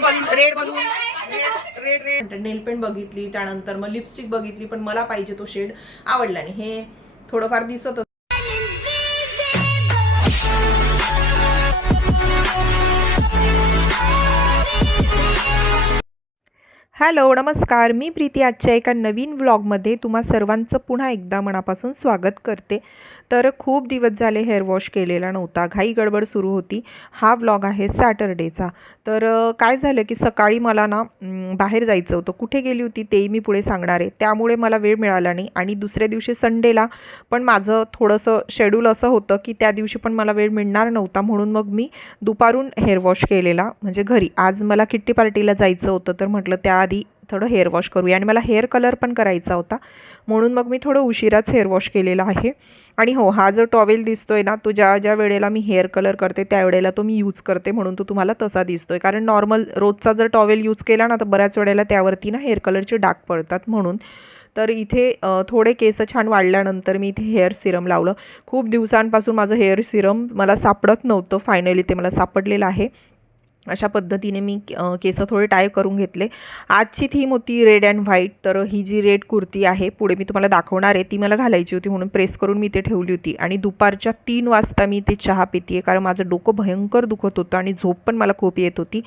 Red balloon red balloon red red red nail paint बघितली त्यानंतर मग लिपस्टिक बघितली पण मला पाहिजे तो शेड आवडला नाही हे थोडंफार दिसत हॅलो नमस्कार. मी प्रीती आजच्या एका नवीन व्लॉगमध्ये तुम्हा सर्वांचं पुन्हा एकदा मनापासून स्वागत करते. तर खूप दिवस झाले हेअर वॉश केलेला नव्हता. घाई गडबड सुरू होती. हा व्लॉग आहे सॅटरडेचा तर काय झालं की सकाळी मला ना बाहेर जायचं होतं. कुठे गेली होती तेही मी पुढे सांगणार आहे. त्यामुळे मला वेळ मिळाला नाही आणि दुसऱ्या दिवशी संडेला पण माझं थोडंसं शेड्यूल असं होतं की त्या दिवशी पण मला वेळ मिळणार नव्हता. म्हणून मग मी दुपारून हेअर वॉश केलेला म्हणजे घरी. आज मला किट्टी पार्टीला जायचं होतं तर म्हटलं त्याआधी थोडं हेअर वॉश करूया. आणि मला हेअर कलर पण करायचा होता. म्हणून मग मी थोडं उशिराच हेअर वॉश केलेला आहे. आणि हो हा जो टॉवेल दिसतो आहे ना तो ज्या ज्या वेळेला मी हेअर कलर करते त्यावेळेला तो मी यूज करते म्हणून तो तुम्हाला तसा दिसतो आहे कारण नॉर्मल रोजचा जर टॉवेल यूज केला ना तर बऱ्याच वेळेला त्यावरती ना हेअर कलरचे डाग पडतात म्हणून. तर इथे थोडे केस छान वाढल्यानंतर मी इथे हेअर सिरम लावलं. खूप दिवसांपासून माझं हेअर सिरम मला सापडत नव्हतं. फायनली ते मला सापडलेलं आहे. अशा पद्धतीने मी केस थोडे टाय करून घेतले. आजची थीम होती रेड अँड व्हाईट तर ही जी रेड कुर्ती आहे पुढे मी तुम्हाला दाखवणार आहे. ती मला घालायची होती म्हणून प्रेस करून मी इथे ठेवली होती. आणि दुपारच्या तीन वाजता मी इथे चहा पिते कारण माझं डोकं भयंकर दुखत होतं आणि झोप पण मला खूप येत होती.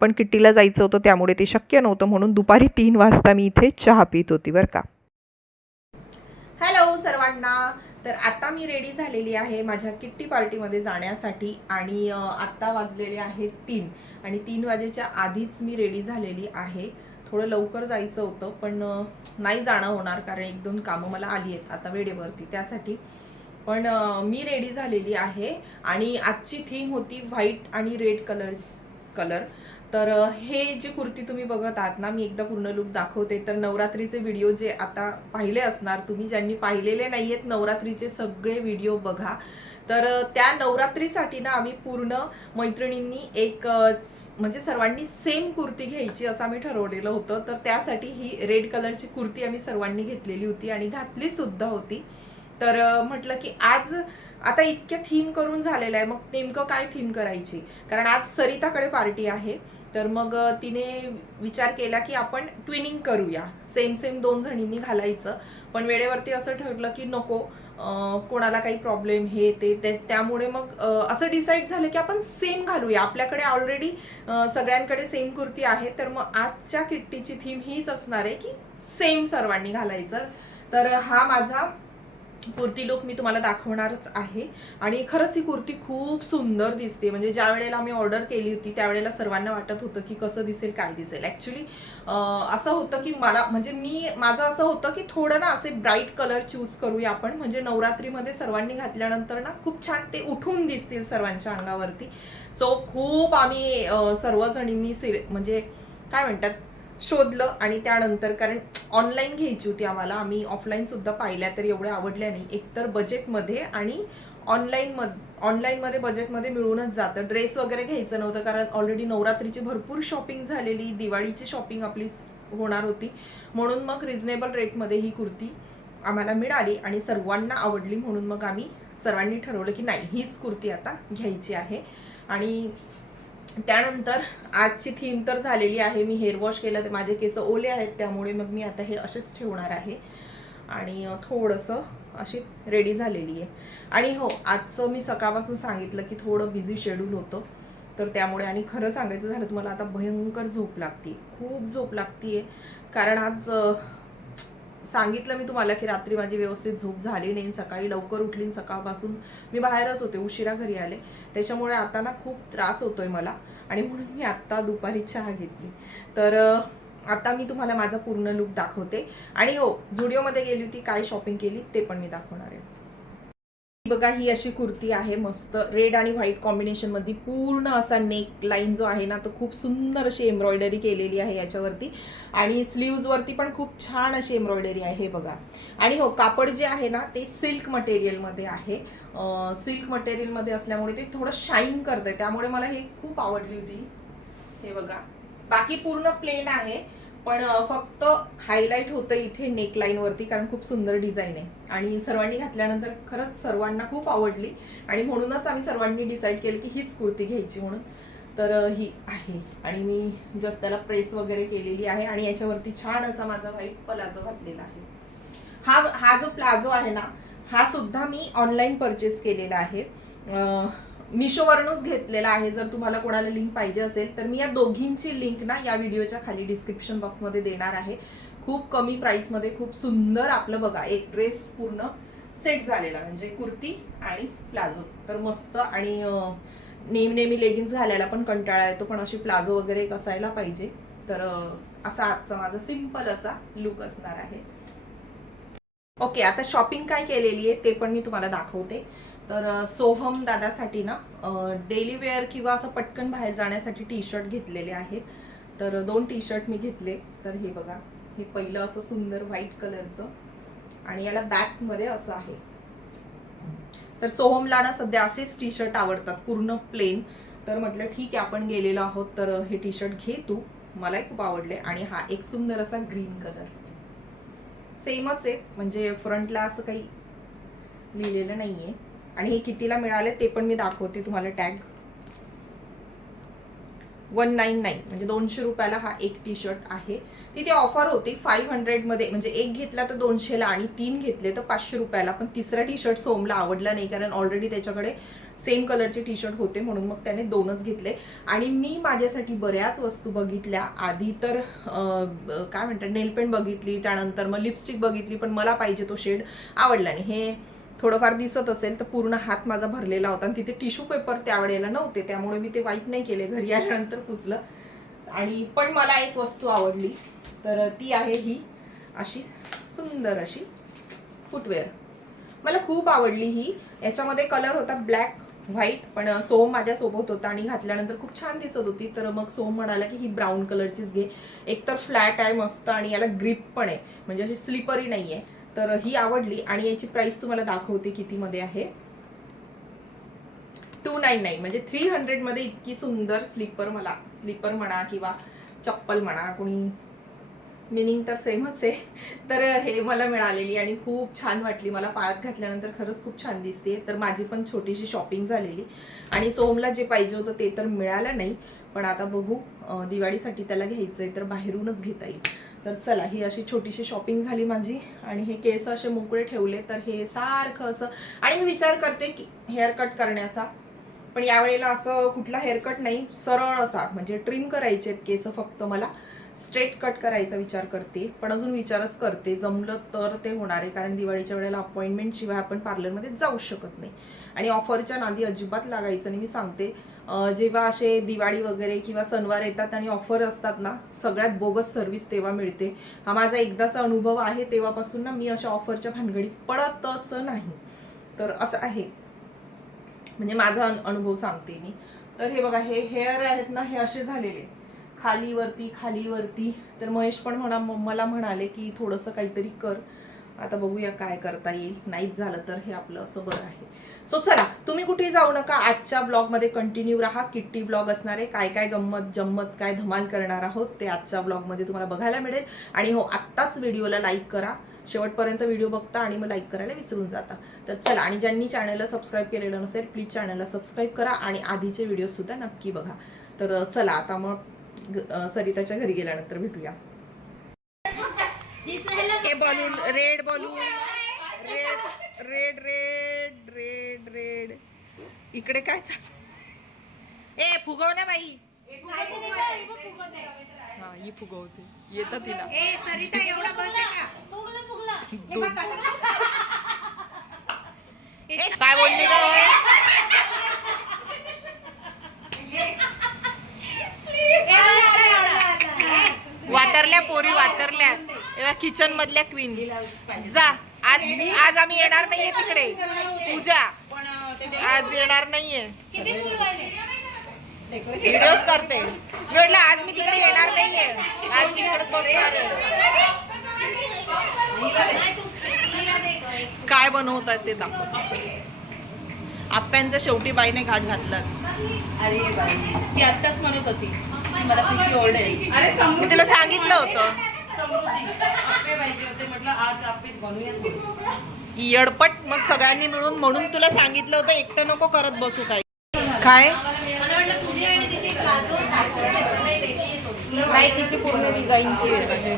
पण किट्टीला जायचं होतं त्यामुळे ते शक्य नव्हतं म्हणून दुपारी तीन वाजता मी इथे चहा पित होती बरं का? हॅलो सर्वांना. तर आता मी रेडी झालेली आहे माझ्या किट्टी पार्टीमध्ये जाण्यासाठी आणि आत्ता वाजलेले आहेत तीन आणि तीन वाजेच्या आधीच मी रेडी झालेली आहे. थोडं लवकर जायचं होतं पण नाही जाणं होणार कारण एक दोन कामं मला आली आहेत आता वेळेवरती त्यासाठी. पण मी रेडी झालेली आहे आणि आजची थीम होती व्हाईट आणि रेड कलर कलर तर हे जी कुर्ती तुम्ही बघत आहात ना मी एकदा पूर्ण लुक दाखवते. तर नवरात्रीचे व्हिडिओ जे आता पाहिले असणार तुम्ही ज्यांनी पाहिलेले नाही आहेत नवरात्रीचे सगळे व्हिडिओ बघा. तर त्या नवरात्रीसाठी ना आम्ही पूर्ण मैत्रिणींनी एक म्हणजे सर्वांनी सेम कुर्ती घ्यायची असं आम्ही ठरवलेलं होतं. तर त्यासाठी ही रेड कलरची कुर्ती आम्ही सर्वांनी घेतलेली होती आणि घातली सुद्धा होती. तर म्हटलं की आज आता इतक्या थीम करून झालेलं आहे. मग नेमकं काय थीम करायची? कारण आज सरिताकडे पार्टी आहे. तर मग तिने विचार केला की आपण ट्विनिंग करूया. सेम सेम दोन जणींनी घालायचं. पण वेळेवरती असं ठरलं की नको कोणाला काही प्रॉब्लेम हे ते ते- त्यामुळे मग असं डिसाईड झालं की आपण सेम घालूया. आपल्याकडे ऑलरेडी सगळ्यांकडे सेम कुर्ती आहे. तर मग आजच्या किट्टीची थीम हीच असणार आहे की सेम सर्वांनी घालायचं. तर हा माझा कुर्ती लुक मी तुम्हाला दाखवणारच आहे. आणि खरंच ही कुर्ती खूप सुंदर दिसते. म्हणजे ज्या वेळेला आम्ही ऑर्डर केली होती त्यावेळेला सर्वांना वाटत होतं की कसं दिसेल काय दिसेल. ॲक्च्युली असं होतं की मला म्हणजे मी माझं असं होतं की थोडं ना असे ब्राईट कलर चूज करूया आपण. म्हणजे नवरात्रीमध्ये सर्वांनी घातल्यानंतर ना खूप छान ते उठून दिसतील सर्वांच्या अंगावरती. सो खूप आम्ही सर्वजणींनी सिर म्हणजे काय म्हणतात शोधलं आणि त्यानंतर कारण ऑनलाईन घ्यायची होती आम्हाला. आम्ही ऑफलाईन सुद्धा पाहिल्या तर एवढ्या आवडल्या नाही. एकतर बजेटमध्ये आणि ऑनलाईन मध ऑनलाईनमध्ये बजेटमध्ये मिळूनच जातं. ड्रेस वगैरे घ्यायचं नव्हतं कारण ऑलरेडी नवरात्रीची भरपूर शॉपिंग झालेली दिवाळीची शॉपिंग आपली होणार होती. म्हणून मग रिझनेबल रेटमध्ये ही कुर्ती आम्हाला मिळाली आणि सर्वांना आवडली म्हणून मग आम्ही सर्वांनी ठरवलं की नाही हीच कुर्ती आता घ्यायची आहे. आणि त्यानंतर आजची थीम तर झालेली आहे. मी हेअर वॉश केलं ते माझे केस ओले आहेत त्यामुळे मग मी आता हे असेच ठेवणार आहे. आणि थोडंसं अशी रेडी झालेली आहे. आणि हो आजचं मी सकाळपासून सांगितलं की थोडं बिझी शेड्यूल होतं. तर त्यामुळे आणि खरं सांगायचं झालं तुम्हाला आता भयंकर झोप लागते खूप झोप लागते कारण आज सांगितलं मी तुम्हाला की रात्री माझी व्यवस्थित झोप झाली नाही. सकाळी लवकर उठली सकाळपासून मी बाहेरच होते. उशिरा घरी आले. त्याच्यामुळे आता ना खूप त्रास होतोय मला. आणि म्हणून मी आत्ता दुपारी चहा घेतली. तर आता मी तुम्हाला माझा पूर्ण लुक दाखवते. आणि हो झुडिओमध्ये गेली होती काय शॉपिंग केली ते पण मी दाखवणार आहे. बघा ही अशी कुर्ती आहे मस्त रेड आणि व्हाईट कॉम्बिनेशनमध्ये पूर्ण असा नेक लाईन जो आहे ना तो खूप सुंदर अशी एम्ब्रॉयडरी केलेली आहे याच्यावरती. आणि स्लीव्ज वरती पण खूप छान अशी एम्ब्रॉयडरी आहे हे बघा. आणि हो कापड जे आहे ना ते सिल्क मटेरियलमध्ये आहे. सिल्क मटेरियलमध्ये असल्यामुळे ते थोडं शाईन करतंय. त्यामुळे मला हे खूप आवडली होती. हे बघा. बाकी पूर्ण प्लेन आहे. पण फक्त हायलाईट होतं इथे नेकलाईन वरती कारण खूप सुंदर डिझाईन आहे. आणि सर्वांनी घातल्यानंतर खरंच सर्वांना खूप आवडली. आणि म्हणूनच आम्ही सर्वांनी डिसाईड केलं की हीच कुर्ती घ्यायची म्हणून. तर ही आहे. आणि मी जस्ट त्याला प्रेस वगैरे केलेली आहे. आणि याच्यावरती छान असा माझा व्हाईट पलाझो घातलेला आहे. हा हा जो प्लाझो आहे ना हा सुद्धा मी ऑनलाईन परचेस केलेला आहे. मिशोवरूनच घेतलेला आहे. जर तुम्हाला कोणाला लिंक पाहिजे असेल तर मी या दोघींची लिंक ना या व्हिडिओच्या खाली डिस्क्रिप्शन बॉक्समध्ये देणार आहे. खूप कमी प्राईसमध्ये खूप सुंदर आपलं बघा एक ड्रेस पूर्ण सेट झालेला म्हणजे कुर्ती आणि प्लाझो. तर मस्त आणि नेहमी नेहमी लेगिन्स घालायला पण कंटाळा येतो पण अशी प्लाझो वगैरे एक असायला पाहिजे. तर असा आजचा माझा सिंपल असा लुक असणार आहे. ओके आता शॉपिंग काय केलेली आहे ते पण मी तुम्हाला दाखवते. तर सोहम दादासाठी ना डेली वेअर किंवा असं पटकन बाहेर जाण्यासाठी टी शर्ट घेतलेले आहेत. तर दोन टी शर्ट मी घेतले. तर हे बघा हे पहिलं असं सुंदर व्हाईट कलरचं आणि याला बॅकमध्ये असं आहे. तर सोहमला ना सध्या असेच टी शर्ट आवडतात पूर्ण प्लेन तर म्हटलं ठीक आहे आपण गेलेलो आहोत. तर हे टी शर्ट घे तू. मलाही खूप आवडले आणि हा एक सुंदर असा ग्रीन कलर सेमच आहे. म्हणजे फ्रंटला असं काही लिहिलेलं नाही आहे आणि हे कितीला मिळाले ते पण मी दाखवते तुम्हाला टॅग. वन नाईन नाईन म्हणजे दोनशे रुपयाला हा एक टी शर्ट आहे. तिथे ऑफर होती फाईव्ह हंड्रेडमध्ये म्हणजे एक घेतला तर दोनशेला आणि तीन घेतले तर पाचशे रुपयाला. पण तिसरा टी शर्ट सोमला आवडला नाही कारण ऑलरेडी त्याच्याकडे सेम कलरचे टी शर्ट होते म्हणून मग त्याने दोनच घेतले. आणि मी माझ्यासाठी बऱ्याच वस्तू बघितल्या. आधी तर काय म्हणतात नेलपेंट बघितली त्यानंतर मग लिपस्टिक बघितली पण मला पाहिजे तो शेड आवडला नाही. हे थोडंफार दिसत असेल तर पूर्ण हात माझा भरलेला होता आणि तिथे टिश्यू पेपर त्यावेळेला नव्हते त्यामुळे मी ते वाईट नाही केले. घरी आल्यानंतर पुसलं. आणि पण मला एक वस्तू आवडली. तर ती आहे ही. अशी सुंदर अशी फुटवेअर मला खूप आवडली ही. याच्यामध्ये कलर होता ब्लॅक व्हाईट पण सोम माझ्यासोबत होता आणि घातल्यानंतर खूप छान दिसत होती. तर मग सोम म्हणाला की ही ब्राऊन कलरचीच घे. एकतर फ्लॅट आहे मस्त आणि याला ग्रिप पण आहे. म्हणजे अशी स्लिपरी नाही आहे तर ही आवडली आणि याची प्राइस तुम्हाला दाखवते कितीमध्ये आहे. टू नाईन नाईन म्हणजे थ्री हंड्रेडमध्ये इतकी सुंदर स्लीपर मला स्लीपर म्हणा किंवा चप्पल म्हणा कोणी मिनिंग तर सेमच आहे. तर हे मला मिळालेली आणि खूप छान वाटली. मला पायात घातल्यानंतर खरंच खूप छान दिसते. तर माझी पण छोटीशी शॉपिंग झालेली. आणि सोमला जे पाहिजे होतं ते तर मिळालं नाही. पण आता बघू दिवाळीसाठी त्याला घ्यायचं आहे तर बाहेरूनच घेता येईल. तर चला ही अशी छोटीशी शॉपिंग झाली माझी. आणि हे केस असे मोकळे ठेवले तर हे सारखं असं आणि मी विचार करते की हेअर कट करण्याचा. पण यावेळेला असं कुठला हेअरकट नाही सरळ असा म्हणजे ट्रिम करायचे केस फक्त मला. स्ट्रेट कट करायचा विचार करते पण अजून विचारच करते जमलं तर ते होणार आहे कारण दिवाळीच्या वेळेला अपॉइंटमेंट शिवाय आपण पार्लरमध्ये जाऊ शकत नाही. आणि ऑफरच्या नादी अजिबात लागायचं आणि मी सांगते जेव्हा असे दिवाळी वगैरे किंवा सणवार येतात आणि ऑफर असतात ना सगळ्यात बोगस सर्व्हिस तेव्हा मिळते. हा माझा एकदाचा अनुभव आहे तेव्हापासून ना मी अशा ऑफरच्या भानगडीत पडतच नाही. तर असं आहे. म्हणजे माझा अनुभव सांगते मी. तर हे बघा हे हेअर आहेत ना हे असे झालेले. खाली वरती खाली वरती तर महेश पण म्हणा मला म्हणाले की थोडंसं काहीतरी कर. आता बघूया काय करता येईल. नाहीच झालं तर हे आपलं असं बरं आहे. सो चला तुम्ही कुठेही जाऊ नका. आजच्या ब्लॉगमध्ये कंटिन्यू राहा. किट्टी ब्लॉग असणार आहे काय काय गंमत जम्मत काय धमाल करणार आहोत ते आजच्या ब्लॉगमध्ये तुम्हाला बघायला मिळेल. आणि हो आत्ताच व्हिडिओला लाईक करा. शेवटपर्यंत व्हिडिओ बघता आणि मग लाईक करायला विसरून जाता. तर चला आणि ज्यांनी चॅनलला सबस्क्राईब केलेलं नसेल प्लीज चॅनलला सबस्क्राईब करा. आणि आधीचे व्हिडिओसुद्धा नक्की बघा. तर चला आता मग सरिताच्या घरी गेल्यानंतर भेटूया. Balloon red balloon red red red red red इकडे काय चाल ए फुगव ना बाई. हा ही फुगवते. येतं तिला. काय बोलली गं? ए, बस काय एवढा? वातरल्या पोरी वातरल्या. किचन मधल्या क्वीन जा. आज आज आम्ही येणार नाहीये तिकडे. पूजा. आज येणार नाहीये. किती व्हिडिओज करते. म्हटलं आज मी तिकडे येणार नाहीये. आज मी इकडे बसणार काय बनवत आहेत ते दाखवत आप्यांच्या शेवटी बाईने घाट घातला. अरे बाई ती आत्ताच म्हणत होती की मला किती ओरडेल अरे मी तिला सांगितलं होतं. येडपट मग सगळ्यांनी मिळून म्हणून तुला सांगितलं होतं एकटं नको करत बसू काय काय? मला वाटलं तुझी आणि तिची पूर्ण डिझाईनची आहे.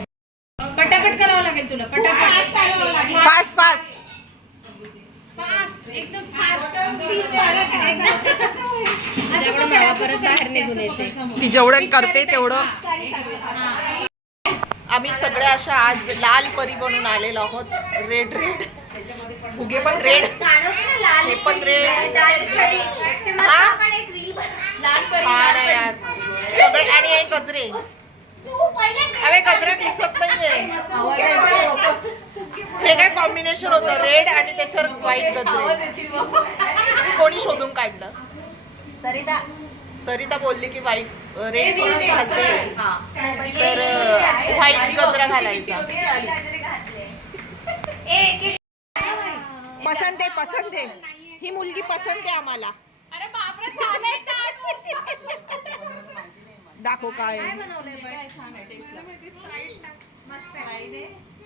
पटापट करावं लागेल तुला लागेल. फास्ट फास्ट Fast, एकदम fast. तीन बारा करायचं. असं त्याच्याकडे पकड, मला असं परत पकड. बाहेर निघून येते. ती जेवढं करते तेवढं. आम्ही सगळे अशा आज लाल परी बनून आलेलो आहोत. रेड रेड फुगे पण रेड हे पण सगळे आणि हे पहिलेच अरे गजरे दिसत नाहीये. हे काय कॉम्बिनेशन होतं? रेड आणि त्याच्यावर व्हाईट गजरे. कोणी शोधून काढलं? सरिता. सरिता बोलली की व्हाईट रेड घालते तर व्हाईट गजरा घालायचा. एक एक पसंत आहे पसंत आहे. ही मुलगी पसंत आहे आम्हाला. अरे बापरे झालंय दाखव काय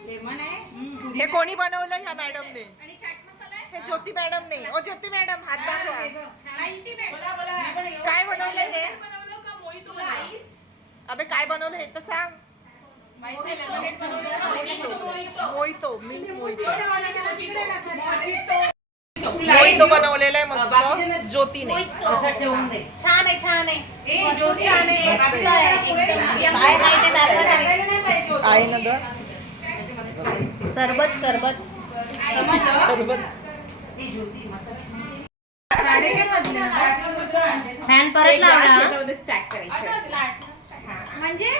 आहे. हे कोणी बनवलं ह्या मॅडमने? आणि चाट मसाला आहे? हे ज्योती मॅडमने. ओ ज्योती मॅडम हात दाखवा. काय बनवलं हे? अबे काय बनवलं हे तर सांग. Mojito mojito. मोहितो? बनवलेला आहे मस्त. ज्योतीने. छान आहे छान आहे. छान आहे. ना ग सरबत सरबत. फॅन परत लावला स्टॅक करायचं म्हणजे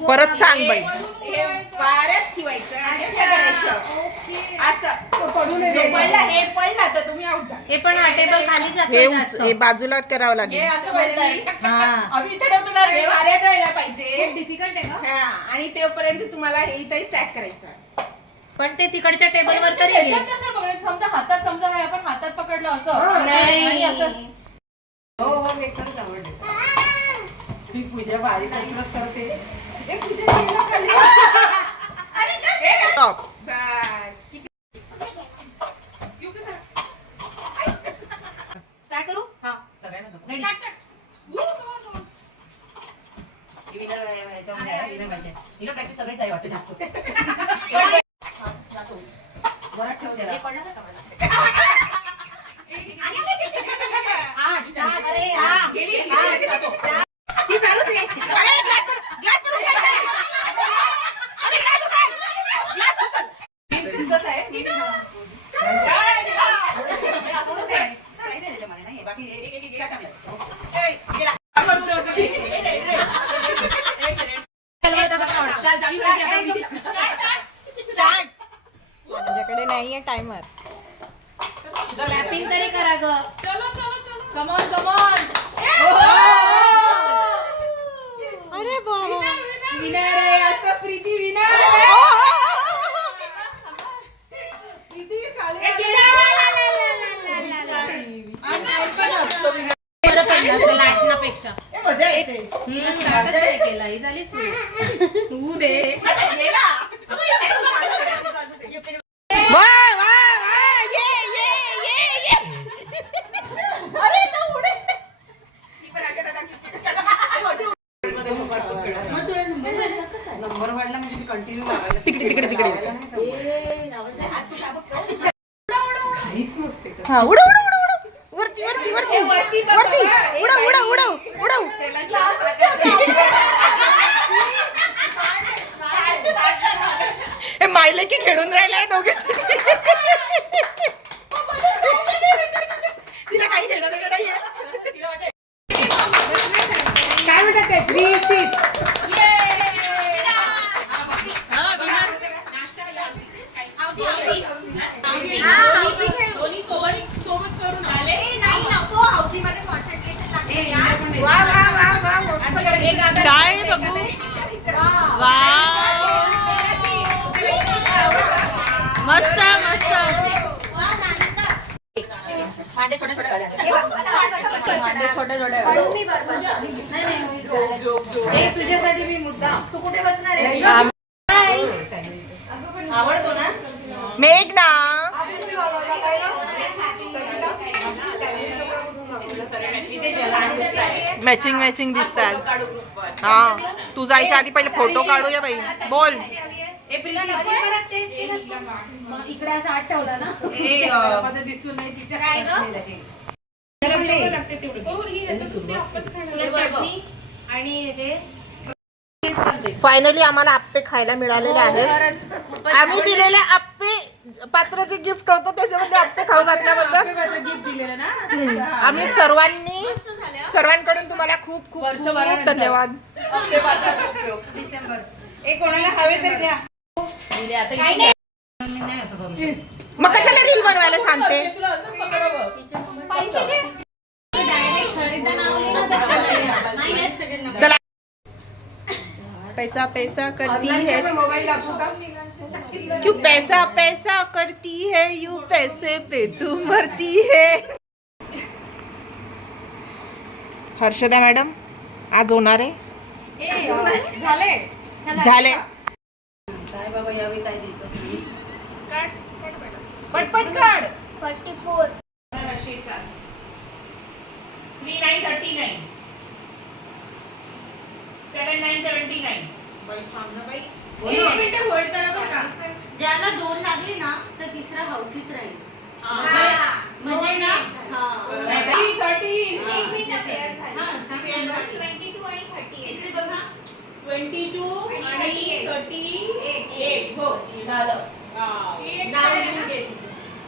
परत सांग बाई. वाऱ्यात ठेवायचं आणि असं करायचं. ओके. असं. जो पडला हे पडला तर तुम्ही आउट झाला हे पण टेबल खाली हे जातो हे बाजूला करावं लागेल. असं बोलणार. शक, शक, हा. शक. आम्ही इथे ठेवतो ना वाऱ्यात व्हायला पाहिजे. डिफिकल्ट आहे का हा आणि तेपर्यंत तुम्हाला हे इथे स्टॅक करायचं पण ते तिकडच्या टेबलवर तरी त्याच्यात कसं बघायचं? समजा हातात समजा हे आपण हातात पकडलं असं. आणि असं. Stop. बस. किती स्टार्ट करू? Ready? हे पडलं का माझं? आठ, सात, अरे हा. हा. ती माझ्याकडे नाहीये टायमर Clapping तरी करा ग अरे बाबा विनर आहे असं प्रीती विनर हम्म, स्टार्टच नाही केला ही झाली सुरू तू दे वा वा वा ये ये ये ये तिकडे तिकडे तिकडे. हा उडव उडव उडव उडव. वरती वरती वरती. वरती उडव उडव उडव उडव. हे मायले की खेळून राहिलाय दोघे तिला काही घेणं देणं नाहीये काय म्हणतात ते थ्री चीज वा वा वा वा मस्त काय बघू वा मस्त मस्त भांडे छोटे छोटे. तुझ्यासाठी मी मुद्दा तू कुठे बसणार आहे आवडतो ना मेघना मॅचिंग मॅचिंग दिसतात हा तू जायच्या आधी पहिले फोटो काढूया बाई बोल इकडे असं आठ ठेवला ना. आणि ते फायनली आम्हाला आप्पे खायला मिळालेले आहेत. आम्ही दिलेले आप्पे पात्राचे गिफ्ट होतं त्याच्यामध्ये आप्पे खाऊ घातल्याबद्दल. हम्म. आम्ही सर्वांनी सर्वांकडून तुम्हाला खूप खूप खूप धन्यवाद. डिसेंबर. दिले आता मग कशाला रील बनवायला सांगते? चला. पैसा पैसा करती है. क्यों पैसा पैसा करती है? यू पैसे पे तू मरती है. हर्षदा मॅडम आज होणार आहे? झाले. Forty four three nine thirty nine seven nine seventy nine ज्याला दोन लागले ना तर तिसरा हाऊसीच राहील. म्हणजे ना? हा. थर्टी एक मिनिट पेअर झाली. हा, सांग. ट्वेंटी टू आणि थर्टी एट इकडे बघा. ट्वेंटी टू आणि थर्टी एट हो. झालं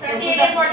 थर्टी एट फॉर्टी